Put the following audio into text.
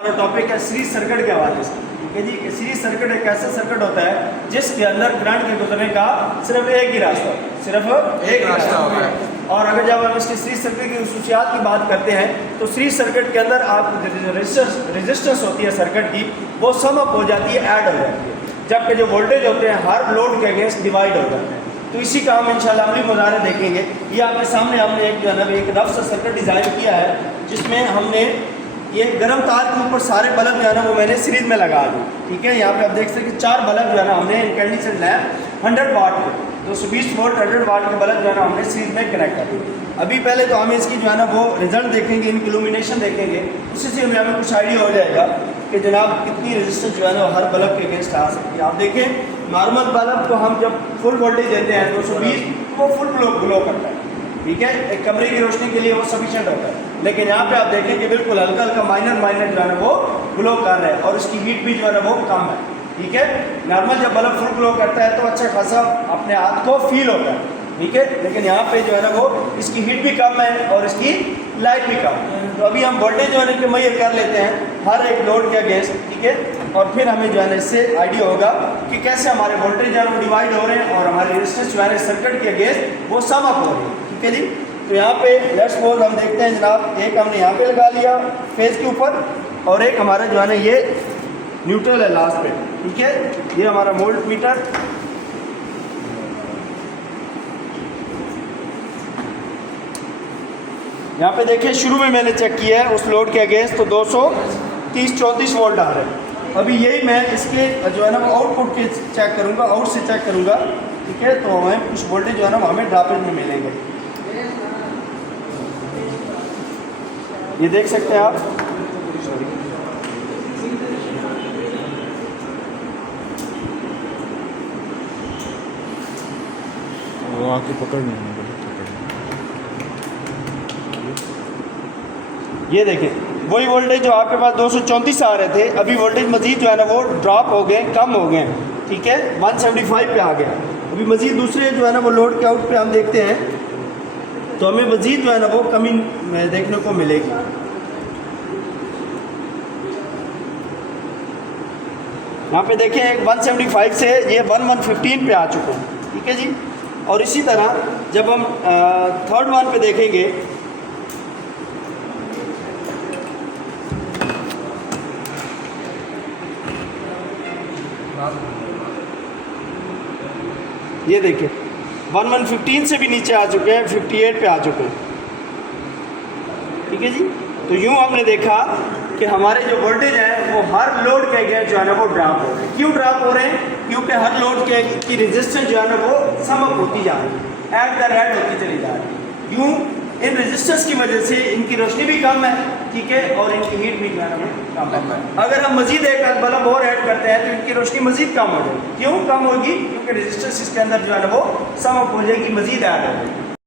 हमारा टॉपिक है series circuit के हवाले से। ठीक है जी, सीरीज सर्किट एक ऐसा सर्किट होता है जिसके अंदर करंट के गुजरने का सिर्फ एक ही रास्ता होता है। और अगर जब हम इसकी सीरीज सर्किट की खसूसियात की बात करते हैं तो सीरीज सर्किट के अंदर आप रेजिस्टेंस होती है सर्किट की, वो सम अप हो जाती है, ऐड हो जाती है, जबकि जो वोल्टेज होते हैं हर लोड के अगेंस्ट डिवाइड हो जाते हैं। तो इसी का हम इंशाल्लाह अमली मुजाहरे देखेंगे। ये आपके सामने हमने एक जो है ना एक रफ सा सर्किट डिज़ाइन किया है जिसमें हमने ये गर्म तार के ऊपर सारे बल्ब जो है ना वो मैंने सीरीज में लगा दी। ठीक है, यहाँ पे आप देख सकते हैं कि 4 बल्ब जो है ना हमने इनकैंडिसेंट लैंप 100 वाट के 220 वोल्ट 100 वाट के बल्ब जो है ना हमने सीरीज में कनेक्ट कर दी। अभी पहले तो हम इसकी जो है ना वो रिजल्ट देखेंगे, इनकी इल्यूमिनेशन देखेंगे, उससे से हमें कुछ आइडिया हो जाएगा कि जनाब कितनी रेजिस्टेंस जो है ना हर बल्ब के अगेंस्ट आ सकती है। आप देखें नॉर्मल बल्ब को हम जब फुल वोल्टेज देते हैं 220, वो फुल ग्लो करता है। ठीक है, एक कमरे की रोशनी के लिए वो सफिशिएंट होता है। लेकिन यहाँ पे आप देखें कि बिल्कुल हल्का हल्का माइनर जो है ना वो ग्लो कर रहा है और उसकी हीट भी जो है ना वो कम है। ठीक है, नॉर्मल जब बल्ब फुल ग्लो करता है तो अच्छा खासा अपने हाथ को फील होता है। ठीक है, लेकिन यहाँ पे जो है ना वो इसकी हीट भी कम है और इसकी लाइट भी कम है। तो अभी हम वोल्टेज जो है ना मुहैया कर लेते हैं हर एक लोड के अगेंस्ट। ठीक है, और फिर हमें जो है ना इससे आइडिया होगा कि कैसे हमारे वोल्टेज जो है वो डिवाइड हो रहे हैं और हमारे रेजिस्टेंस जो है सर्किट के अगेंस्ट वो सम अप हो रही है। ठीक है जी, तो यहाँ पे लेट्स सपोज हम देखते हैं जनाब, एक हमने यहाँ पे लगा लिया फेस के ऊपर और एक हमारा जो है ना ये न्यूट्रल है लास्ट पे। ठीक है, ये हमारा वोल्ट मीटर। यहाँ पे देखिए शुरू में मैंने चेक किया है उस लोड के अगेंस्ट तो 230-34 वोल्ट आ रहे हैं। अभी यही मैं इसके जो है ना वो आउटपुट के चेक करूँगा, आउट से चेक करूँगा। ठीक है, तो हमें कुछ वोल्टेज जो है ना वो हमें ड्रॉपेज में मिलेंगे। ये देख सकते हैं आप, वो आके पकड़ नहीं। ये देखें वही वोल्टेज जो आपके पास 234 आ रहे थे, अभी वोल्टेज मजीद जो है ना वो ड्रॉप हो गए, कम हो गए। ठीक है, 175 पे आ गया। अभी मजीद दूसरे जो है ना वो लोड के आउट पे हम देखते हैं तो हमें मजीद जो है ना वो कमी देखने को मिलेगी। यहाँ पे देखें 175 से ये 1115 पे आ चुके हैं। ठीक है जी, और इसी तरह जब हम थर्ड वन पे देखेंगे ये देखिए 1115 से भी नीचे आ चुके हैं, 58 पे आ चुके हैं। ठीक है जी, तो यूँ हमने देखा कि हमारे जो वोल्टेज है वो हर लोड के अगेंस्ट जो है ना वो ड्रॉप हो रहे हैं। क्यों ड्रॉप हो रहे हैं? क्योंकि हर लोड के की रेजिस्टेंस जो है ना वो सम अप होती जा रही है, ऐड द रेट होती चली जा रही है। यूँ इन रेजिस्टेंस की वजह से इनकी रोशनी भी कम है। ठीक है, और इनकी हीट भी जो है ना कम है। अगर हम मजीद एक बल्ब और ऐड करते हैं तो इनकी रोशनी मजीद कम हो जाएगी। क्यों कम होगी? क्योंकि रेजिस्टेंस इसके अंदर जो है ना वो सम अप हो जाएगी, मजीद ऐड हो जाएगी।